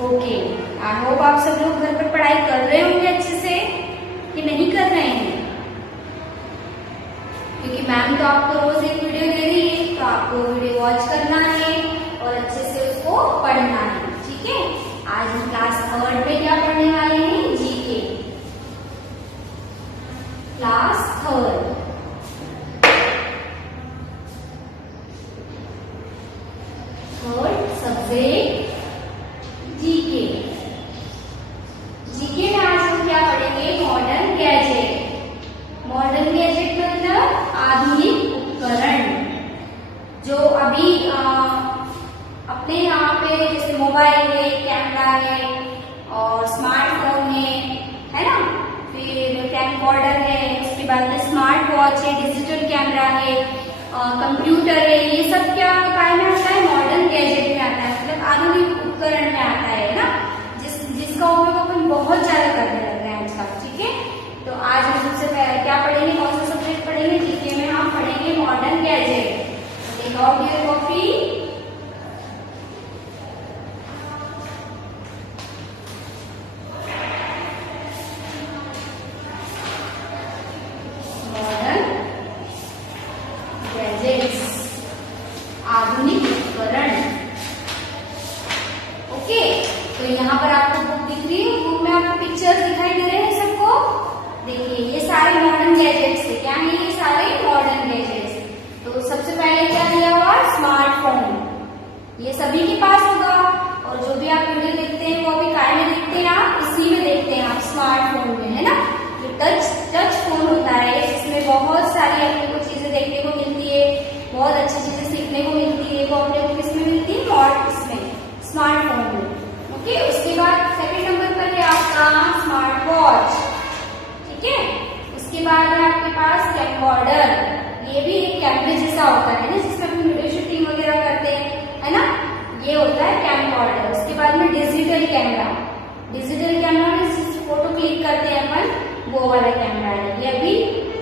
Okay, I hope आप सब लोग घर पर पढ़ाई कर रहे होंगे अच्छे से कि नहीं कर रहे हैं, क्योंकि मैम तो आपको रोज एक वीडियो दे रही है, तो आपको वीडियो वॉच करना है और अच्छे से उसको पढ़ना है। ठीक है, आज हम क्लास 3 पे क्या पढ़ने वाले हैं? GK class 3 subject GK. GK में आज हम क्या पढ़ेंगे? Modern gadget. मॉडर्न गैजेट मतलब आधुनिक उपकरण जो अभी अपने यहाँ पे जैसे मोबाइल है, कैमरा है और स्मार्टफोन है ना, फिर कैमकॉर्डर है, उसके बाद में स्मार्ट वॉच है, डिजिटल कैमरा है, कंप्यूटर है, ये सब क्या काय में आता है? मॉडर्न गैजेट में आता है, मतलब आधुनिक उपकरण में आता है ना, जिसका उपयोग अपन बहुत ज्यादा करने लग रहे हैं आजकल। ठीक है, तो आज हम सबसे पहले क्या पढ़ेंगे? कौन सा सब्जेक्ट पढ़ेंगे? जीके में हम पढ़ेंगे modern gadget. Take out your copy. आधुनिक उपकरण। ओके, तो यहाँ पर आपको बुक दिख रही है, बुक में आपको पिक्चर दिखाई दे रहे हैं सबको। देखिए ये सारे मॉडर्न गैजेट्स है। क्या है? ये सारे मॉडर्न गैजेट्स। तो सबसे पहले क्या दिया हुआ? स्मार्टफोन। ये सभी के पास होगा, और जो भी आप वीडियो देखते हैं वो अभी काय में देखते हैं? आप इसी में देखते हैं, आप स्मार्टफोन में, है ना। जो टच फोन होता है, इसमें बहुत सारी अपने को चीजें देखने को मिलती है, बहुत अच्छी चीजें सीखने को मिलती है। वो अपने को किसमें मिलती है? और इसमें स्मार्टफोन में। ओके, उसके बाद सेकंड नंबर पर है आपका स्मार्ट वॉच। ठीक है, उसके बाद है आपके पास कैमकॉर्डर। ये भी एक कैमरे जैसा होता है ना, जिसमें हम वीडियो शूटिंग वगैरह करते हैं, है ना, ये होता है कैमकॉर्डर। उसके बाद में डिजिटल कैमरा। डिजिटल कैमरा में फोटो क्लिक करते हैं अपन, वो वाला कैमरा है। ये अभी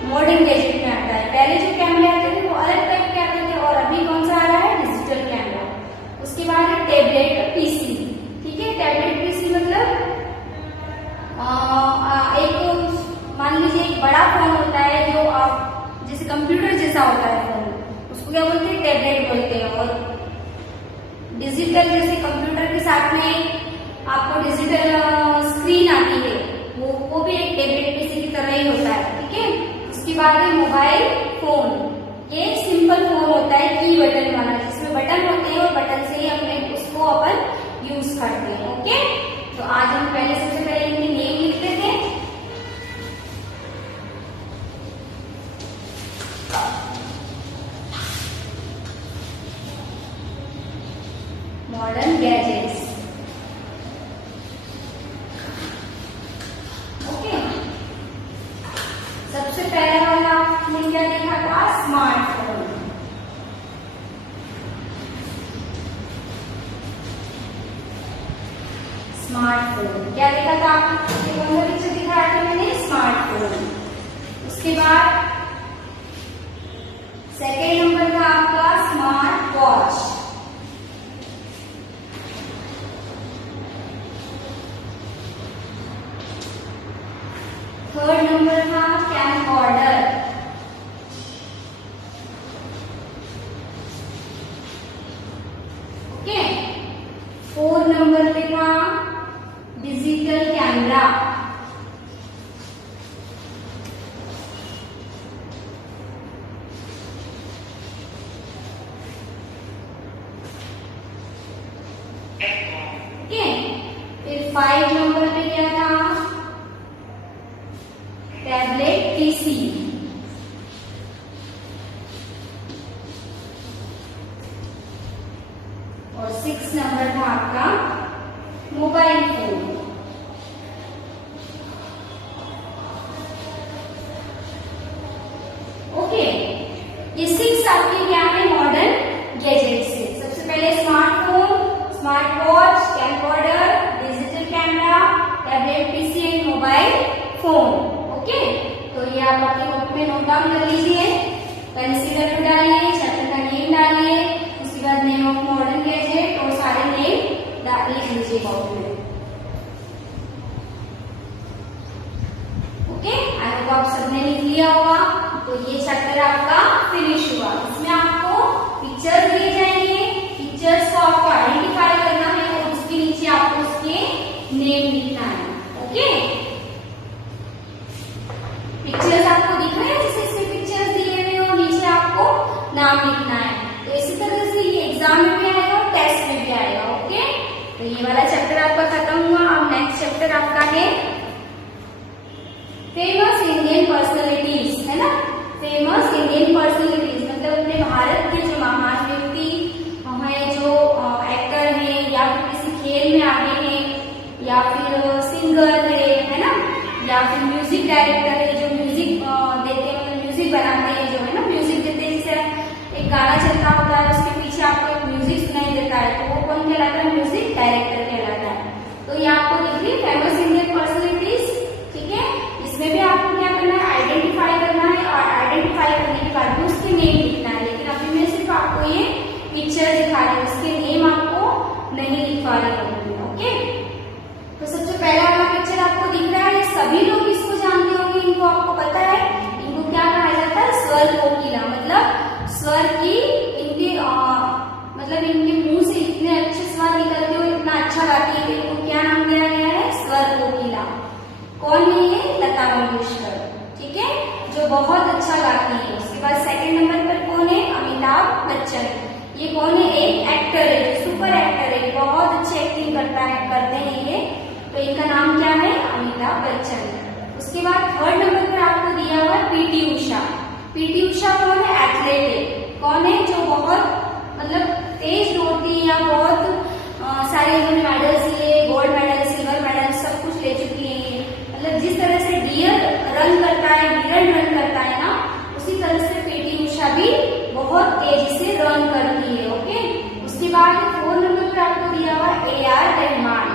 मॉडर्न गैजेट में आता है। पहले जो कैमरे आते थे वो अलग टाइप के आते थे, और अभी कौन सा आ रहा है? Digital camera. उसके बाद है टैबलेट पीसी। ठीक है, टैबलेट पीसी मतलब एक मान लीजिए एक बड़ा फोन होता है जो आप जैसे कंप्यूटर जैसा होता है फोन, उसको क्या बोलते हैं? टैबलेट बोलते हैं। और डिजिटल जैसे कंप्यूटर के साथ में आपको डिजिटल स्क्रीन आती है, वो भी एक टैबलेट पीसी की तरह ही होता है। ठीक है, उसके बाद है मोबाइल फोन। ये सिंपल फोन होता है, की बटन वाला, जिसमें बटन होते हैं और बटन से ही अपने उसको अपन यूज करते हैं। ओके, तो आज हम पहले सबसे पहले इनके नेम लिखते थे। Modern gadgets. ओके, सबसे पहला वाला आपने क्या देखा था? स्मार्टफोन। स्मार्टफोन क्या देखा था आपने? कौन सा पिक्चर दिखाया था मैंने? स्मार्टफोन। उसके बाद सेकेंड नंबर था आपका स्मार्ट वॉच। थर्ड नंबर था कैमकॉर्डर। ओके, फोर्थ नंबर पे था डिजिटल कैमरा। ओके, फिर 5 नंबर पे क्या था? Tablet PC. और 6 नंबर था आपका मोबाइल फोन। ओके, ये 6 आपके क्या है? मॉडर्न गैजेट्स है। सबसे पहले smartphone, smart watch, camcorder, digital camera, tablet PC and mobile phone. Okay, तो ये आप अपनी कॉपी में नोट डाउन कर लीजिए। कंसीडर डालिए, चैप्टर का नेम डालिए, उसके बाद नेम ऑफ मॉडर्न गैजेट और सारे नेम लिख लीजिए। कॉपी में। ओके, आई होप आप सबने लिख लिया होगा। तो ये चैप्टर आपका फिनिश हुआ। इसमें आपको पिक्चर्स दिए जाएंगे, पिक्चर्स को आपको आइडेंटिफाई करना है और उसके नीचे आपको उसके नेम लिखना है। ओके, पिक्चर्स आपको दिख रहे हैं, जैसे इसमें पिक्चर्स दिए हुए और नीचे आपको नाम लिखना है। तो इसी तरह से ये एग्जाम में भी आएगा और टेस्ट में भी आएगा। ओके, तो ये वाला चैप्टर आपका खत्म हुआ। अब नेक्स्ट चैप्टर आपका है फेमस इंडियन पर्सनैलिटीज, है ना। फेमस इंडियन पर्सनैलिटीज मतलब अपने भारत के जो महान व्यक्ति हैं, जो एक्टर हैं या फिर किसी खेल में आगे हैं या फिर सिंगर है ना, या फिर म्यूजिक डायरेक्टर है जो म्यूजिक देते हैं, म्यूजिक बनाते हैं, जो है ना म्यूजिक देते हैं। जैसे एक गाना चलता होता है, उसके पीछे आपको एक म्यूजिक सुनाई देता है, तो वो कौन कहलाता है? म्यूजिक डायरेक्टर कहलाता है। तो ये आपको दिख रही है फेमस इंडियन पर्सनैलिटीज। ठीक है, इसमें भी आपको क्या करना है? आइडेंटिफाई करना है और आइडेंटिफाई करने के बाद में उसके नेम लिखना है। लेकिन अभी मैं सिर्फ आपको ये पिक्चर दिखा रही हूँ, उसके नेम आपको नहीं लिखवा रही हूँ। ओके, तो सबसे पहला वाला पिक्चर आपको दिख रहा है, सभी लोग इसको जानते होंगे, इनको आपको पता है। इनको क्या कहा जाता है? स्वर कोकिला। मतलब स्वर की इनके मतलब इनके मुंह से इतने अच्छे स्वर निकलते हो, इतना अच्छा गाती है, इनको क्या नाम दिया गया है? स्वर कोकिला। कौन है ये? लता मंगेशकर। ठीक है, जो बहुत अच्छा गाती है। उसके बाद सेकंड नंबर पर कौन है? अमिताभ बच्चन। ये कौन है? एक एक्टर है, जो सुपर एक्टर है, बहुत अच्छी एक्टिंग करते हैं ये। तो इनका नाम क्या है? अमिताभ बच्चन। उसके बाद थर्ड नंबर पर आपको दिया हुआ पीटी उषा। पीटी उषा कौन है? एथलीट है। कौन है? जो बहुत मतलब तेज दौड़ती है या बहुत सारे इन्होंने मेडल्स लिए, गोल्ड मेडल, सिल्वर मेडल, सब कुछ ले चुकी है ये। मतलब जिस तरह से डियर रन करता है, डियर रन करता है ना, उसी तरह से पीटी उषा भी बहुत तेजी से रन करती है। ओके, उसके बाद फोर्थ नंबर पर आपको दिया हुआ AR रहमान,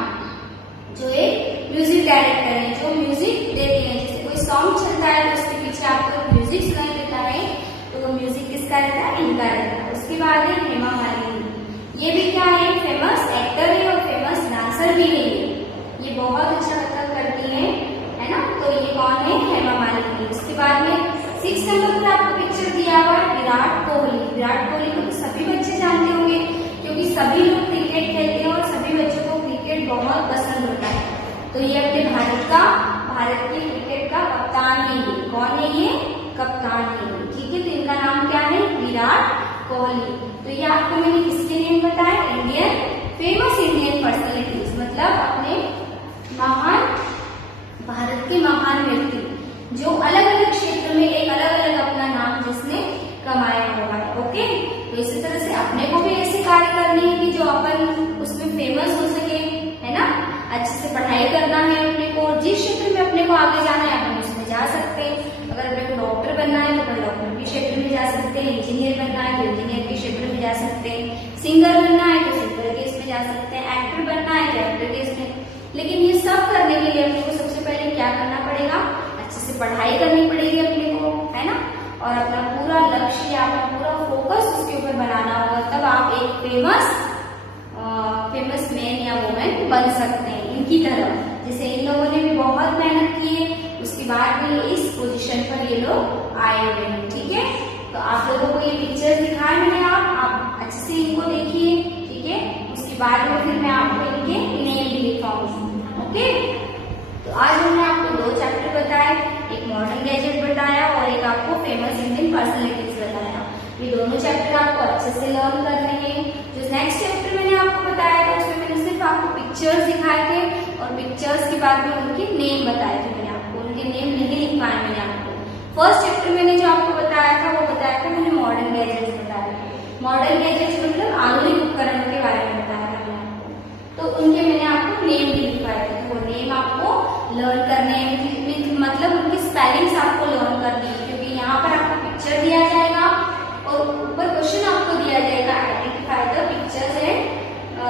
जो एक म्यूजिक डायरेक्टर है, जो म्यूजिक देते हैं। जैसे कोई सॉन्ग चलता है तो उसके पीछे आपको म्यूजिक सुनाई देता है, तो वो म्यूजिक किसका रहता है? इनका रहता है। उसके बाद है हेमा मालिनी। ये भी क्या है? फेमस एक्टर है और फेमस डांसर भी है। ये बहुत अच्छा कथक करती है ना। तो ये कौन है? हेमा मालिनी। उसके बाद में 6 नंबर पर आपको पिक्चर दिया हुआ है विराट कोहली। विराट कोहली को तो सभी बच्चे जानते होंगे, क्योंकि सभी लोग क्रिकेट खेलते हैं और सभी बच्चों को क्रिकेट बहुत पसंद होता है। तो ये अपने भारत के क्रिकेट का कप्तान है। ये कौन है? ये कप्तान है। ठीक है, तो इनका नाम क्या है? विराट कोहली। तो ये आपको मैंने किसके नेम बताया? इंडियन फेमस इंडियन पर्सनैलिटीज, मतलब अपने महान भारत के महान व्यक्ति जो अलग अलग क्षेत्र में एक अलग अलग अपना नाम जिसने कमाया हुआ है। ओके, तो इसी तरह से अपने को भी ऐसे कार्य करने हैं कि जो अपन उसमें फेमस हो सके, है ना। अच्छे से पढ़ाई करना है अपने को, जिस क्षेत्र में अपने को आगे जाना है अपन उसमें जा सकते हैं। अगर अपने को डॉक्टर बनना है तो अपन डॉक्टर के क्षेत्र में जा सकते हैं, इंजीनियर बनना है तो इंजीनियर के क्षेत्र में जा सकते हैं, सिंगर बनना है तो सिंगर के इसमें जा सकते हैं, एक्टर बनना है तो एक्टर के इसमें। लेकिन ये सब करने के लिए अपने को सबसे पहले क्या करना पड़ेगा? अच्छे से पढ़ाई करनी पड़ेगी अपने को, है ना। और अपना पूरा लक्ष्य या अपना पूरा फोकस उसके ऊपर बनाना होगा, तब आप एक फेमस मैन या वुमेन बन सकते हैं इनकी तरह। जैसे इन लोगों ने भी बहुत मेहनत की है, उसके बाद भी इस पोजीशन पर ये लोग आए हुए हैं। ठीक है, तो आप लोगों को ये पिक्चर्स दिखाए मैंने, आप अच्छे से इनको देखिए। ठीक है, उसके बाद में फिर मैं आपको इनके नेम भी लिखाऊंगी। ओके, तो आज हमने आपको 2 चैप्टर बताए, एक मॉडर्न गैजेट बताया और एक आपको फेमस इंडियन पर्सनैलिटीज बताया। ये दोनों चैप्टर आपको अच्छे से लर्न करने हैं। जो नेक्स्ट चैप्टर मैंने आपको बताया था उसमें मैंने सिर्फ आपको पिक्चर्स दिखाए थे और पिक्चर्स के बाद में उनके नेम बताए थे। मैंने आपको उनके नेम नहीं लिख पाए मैंने आपको। फर्स्ट चैप्टर मैंने जो आपको बताया था वो बताया था मैंने मॉडर्न गैजेट्स बताया। मॉडर्न गैजेट्स मतलब आधुनिक उपकरणों के बारे में बताया था मैंने आपको, तो उनके मैंने आपको नेम भी लिखवाए थे। तो वो नेम आपको लर्न करने मतलब उनकी स्पेलिंग्स आपको लर्न करनी है, क्योंकि यहाँ पर आपको पिक्चर दिया जाएगा और ऊपर क्वेश्चन आपको दिया जाएगा identify the pictures and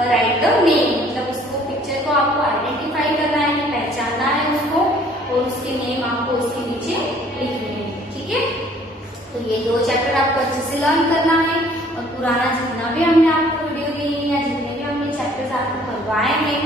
right the name. मतलब उसको पिक्चर को आपको आइडेंटिफाई करना है, पहचानना है उसको और उसके नेम आपको उसके नीचे लिखने हैं। ठीक है, तो ये 2 चैप्टर आपको अच्छे से लर्न करना है और पुराना जितना भी हमने आपको वीडियो दी है या जितने भी हमने चैप्टर्स आपको करवाए हैं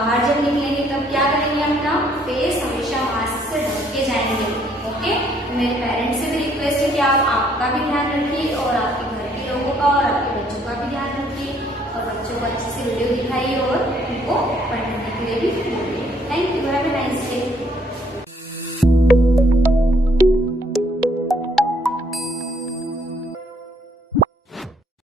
बाहर जब निकलेंगे तब क्या करेंगे, अपना फेस हमेशा मास्क से ढक के जाएंगे। ओके, मेरे पेरेंट्स से भी रिक्वेस्ट है कि आप आपका भी ध्यान रखिए और आपके घर के लोगों का और आपके बच्चों का भी ध्यान रखिए और बच्चों को अच्छे से वीडियो दिखाइए और उनको पढ़ने के लिए भी बोलिए। Thank you, have a nice day.